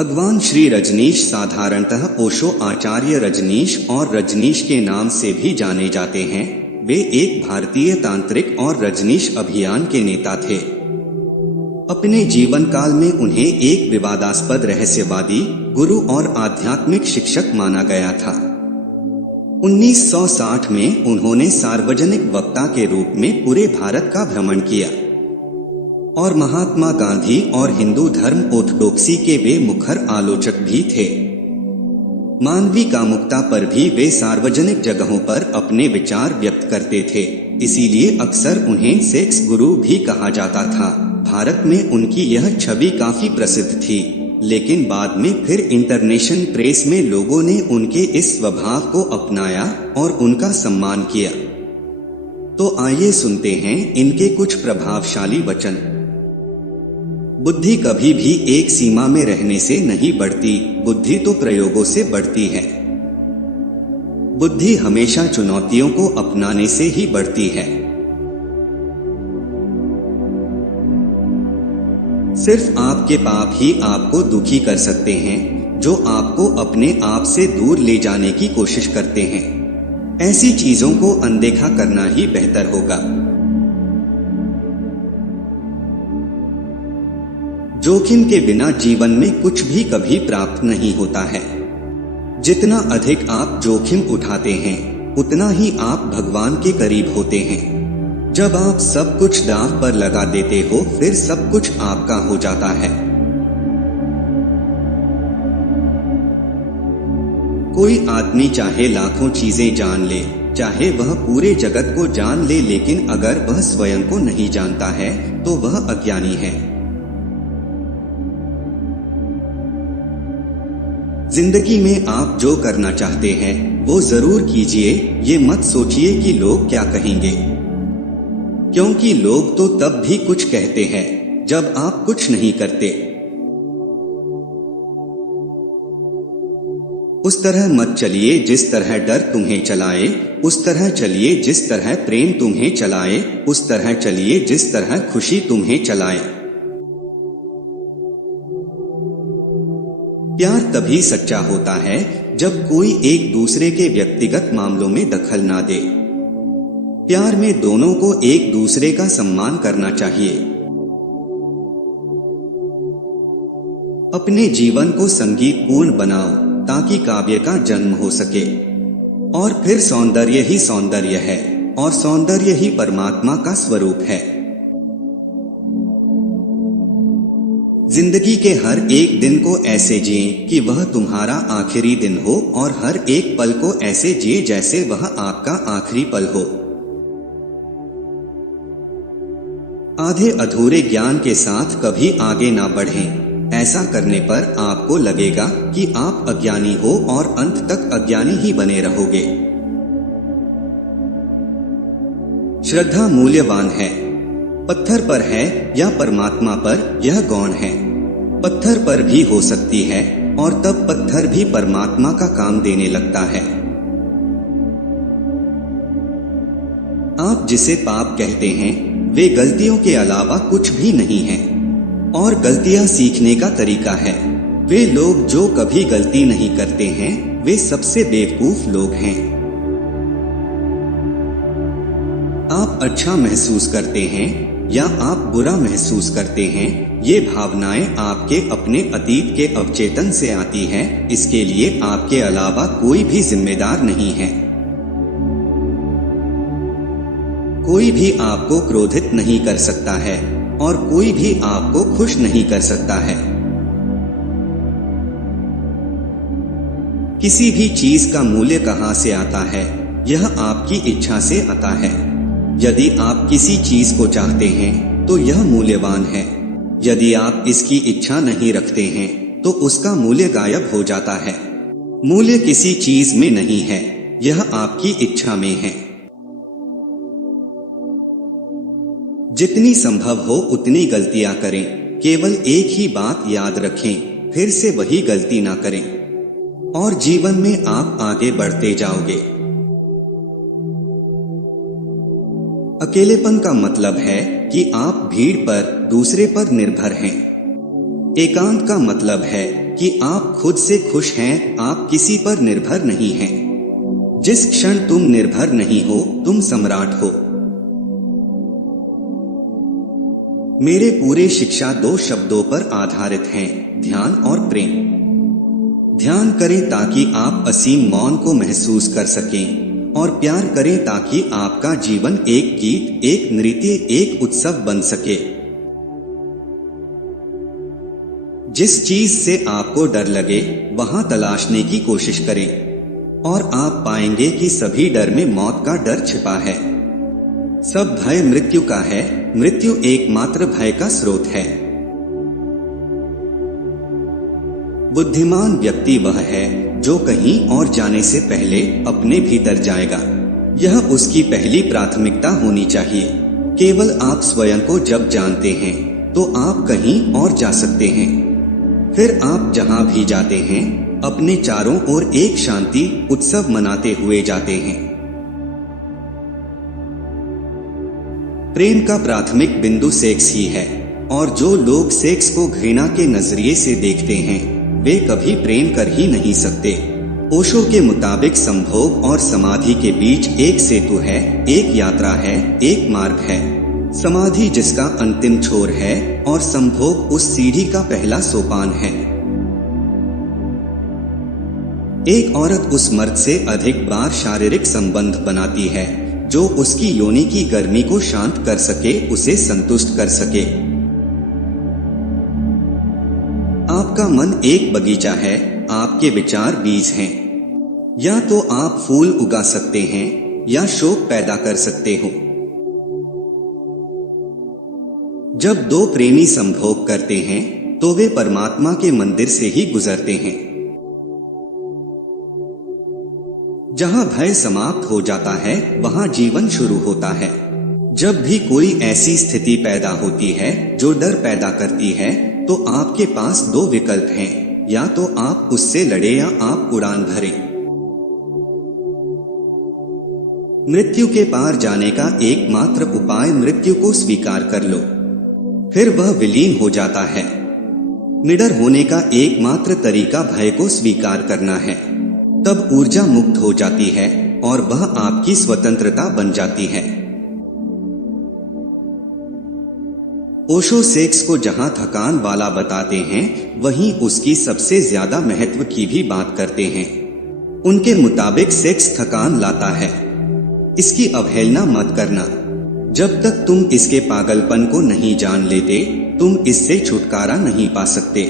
भगवान श्री रजनीश साधारणतः ओशो आचार्य रजनीश और रजनीश के नाम से भी जाने जाते हैं। वे एक भारतीय तांत्रिक और रजनीश अभियान के नेता थे। अपने जीवन काल में उन्हें एक विवादास्पद रहस्यवादी, गुरु और आध्यात्मिक शिक्षक माना गया था। 1960 में उन्होंने सार्वजनिक वक्ता के रूप में पूरे भारत का भ्रमण किया और महात्मा गांधी और हिंदू धर्म ऑर्थोडॉक्सी के वे मुखर आलोचक भी थे। मानवीय कामुकता पर भी वे सार्वजनिक जगहों पर अपने विचार व्यक्त करते थे, इसीलिए अक्सर उन्हें सेक्स गुरु भी कहा जाता था। भारत में उनकी यह छवि काफी प्रसिद्ध थी, लेकिन बाद में फिर इंटरनेशनल प्रेस में लोगों ने उनके इस स्वभाव को अपनाया और उनका सम्मान किया। तो आइए सुनते हैं इनके कुछ प्रभावशाली वचन। बुद्धि कभी भी एक सीमा में रहने से नहीं बढ़ती, बुद्धि तो प्रयोगों से बढ़ती है। बुद्धि हमेशा चुनौतियों को अपनाने से ही बढ़ती है। सिर्फ आपके पाप ही आपको दुखी कर सकते हैं, जो आपको अपने आप से दूर ले जाने की कोशिश करते हैं। ऐसी चीजों को अनदेखा करना ही बेहतर होगा। जोखिम के बिना जीवन में कुछ भी कभी प्राप्त नहीं होता है। जितना अधिक आप जोखिम उठाते हैं, उतना ही आप भगवान के करीब होते हैं। जब आप सब कुछ दांव पर लगा देते हो, फिर सब कुछ आपका हो जाता है। कोई आदमी चाहे लाखों चीजें जान ले, चाहे वह पूरे जगत को जान ले, लेकिन अगर वह स्वयं को नहीं जानता है तो वह अज्ञानी है। जिंदगी में आप जो करना चाहते हैं वो जरूर कीजिए। ये मत सोचिए कि लोग क्या कहेंगे, क्योंकि लोग तो तब भी कुछ कहते हैं जब आप कुछ नहीं करते। उस तरह मत चलिए जिस तरह डर तुम्हें चलाए, उस तरह चलिए जिस तरह प्रेम तुम्हें चलाए, उस तरह चलिए जिस तरह खुशी तुम्हें चलाए। प्यार तभी सच्चा होता है जब कोई एक दूसरे के व्यक्तिगत मामलों में दखल ना दे। प्यार में दोनों को एक दूसरे का सम्मान करना चाहिए। अपने जीवन को संगीतपूर्ण बनाओ ताकि काव्य का जन्म हो सके। और फिर सौंदर्य ही सौंदर्य है और सौंदर्य ही परमात्मा का स्वरूप है। जिंदगी के हर एक दिन को ऐसे जिए कि वह तुम्हारा आखिरी दिन हो, और हर एक पल को ऐसे जिए जैसे वह आपका आखिरी पल हो। आधे अधूरे ज्ञान के साथ कभी आगे ना बढ़ें। ऐसा करने पर आपको लगेगा कि आप अज्ञानी हो और अंत तक अज्ञानी ही बने रहोगे। श्रद्धा मूल्यवान है। पत्थर पर है या परमात्मा पर, यह गौण है। पत्थर पर भी हो सकती है और तब पत्थर भी परमात्मा का काम देने लगता है। आप जिसे पाप कहते हैं वे गलतियों के अलावा कुछ भी नहीं है, और गलतियां सीखने का तरीका है। वे लोग जो कभी गलती नहीं करते हैं वे सबसे बेवकूफ लोग हैं। आप अच्छा महसूस करते हैं या आप बुरा महसूस करते हैं, ये भावनाएं आपके अपने अतीत के अवचेतन से आती हैं। इसके लिए आपके अलावा कोई भी जिम्मेदार नहीं है। कोई भी आपको क्रोधित नहीं कर सकता है और कोई भी आपको खुश नहीं कर सकता है। किसी भी चीज का मूल्य कहाँ से आता है? यह आपकी इच्छा से आता है। यदि आप किसी चीज को चाहते हैं तो यह मूल्यवान है। यदि आप इसकी इच्छा नहीं रखते हैं तो उसका मूल्य गायब हो जाता है। मूल्य किसी चीज में नहीं है, यह आपकी इच्छा में है। जितनी संभव हो उतनी गलतियां करें। केवल एक ही बात याद रखें, फिर से वही गलती ना करें और जीवन में आप आगे बढ़ते जाओगे। अकेलेपन का मतलब है कि आप भीड़ पर, दूसरे पर निर्भर हैं। एकांत का मतलब है कि आप खुद से खुश हैं, आप किसी पर निर्भर नहीं हैं। जिस क्षण तुम निर्भर नहीं हो, तुम सम्राट हो। मेरे पूरे शिक्षा 2 शब्दों पर आधारित हैं, ध्यान और प्रेम। ध्यान करें ताकि आप असीम मौन को महसूस कर सकें, और प्यार करें ताकि आपका जीवन एक गीत, एक नृत्य, एक उत्सव बन सके। जिस चीज से आपको डर लगे वहां तलाशने की कोशिश करें, और आप पाएंगे कि सभी डर में मौत का डर छिपा है। सब भय मृत्यु का है, मृत्यु एकमात्र भय का स्रोत है। बुद्धिमान व्यक्ति वह है जो कहीं और जाने से पहले अपने भीतर जाएगा। यह उसकी पहली प्राथमिकता होनी चाहिए। केवल आप स्वयं को जब जानते हैं तो आप कहीं और जा सकते हैं। फिर आप जहां भी जाते हैं अपने चारों ओर एक शांति उत्सव मनाते हुए जाते हैं। प्रेम का प्राथमिक बिंदु सेक्स ही है, और जो लोग सेक्स को घृणा के नजरिए से देखते हैं वे कभी प्रेम कर ही नहीं सकते। ओशो के मुताबिक संभोग और समाधि के बीच एक सेतु है, एक यात्रा है, एक मार्ग है। समाधि जिसका अंतिम छोर है और संभोग उस सीढ़ी का पहला सोपान है। एक औरत उस मर्द से अधिक बार शारीरिक संबंध बनाती है जो उसकी योनि की गर्मी को शांत कर सके, उसे संतुष्ट कर सके। आपका मन एक बगीचा है, आपके विचार बीज हैं। या तो आप फूल उगा सकते हैं या शोक पैदा कर सकते हो। जब 2 प्रेमी संभोग करते हैं तो वे परमात्मा के मंदिर से ही गुजरते हैं। जहां भय समाप्त हो जाता है वहां जीवन शुरू होता है। जब भी कोई ऐसी स्थिति पैदा होती है जो डर पैदा करती है तो आपके पास 2 विकल्प हैं, या तो आप उससे लड़े या आप उड़ान भरें। मृत्यु के पार जाने का एकमात्र उपाय मृत्यु को स्वीकार कर लो, फिर वह विलीन हो जाता है। निडर होने का एकमात्र तरीका भय को स्वीकार करना है। तब ऊर्जा मुक्त हो जाती है और वह आपकी स्वतंत्रता बन जाती है। ओशो सेक्स को जहां थकान वाला बताते हैं वहीं उसकी सबसे ज्यादा महत्व की भी बात करते हैं। उनके मुताबिक सेक्स थकान लाता है, इसकी अवहेलना मत करना। जब तक तुम इसके पागलपन को नहीं जान लेते तुम इससे छुटकारा नहीं पा सकते।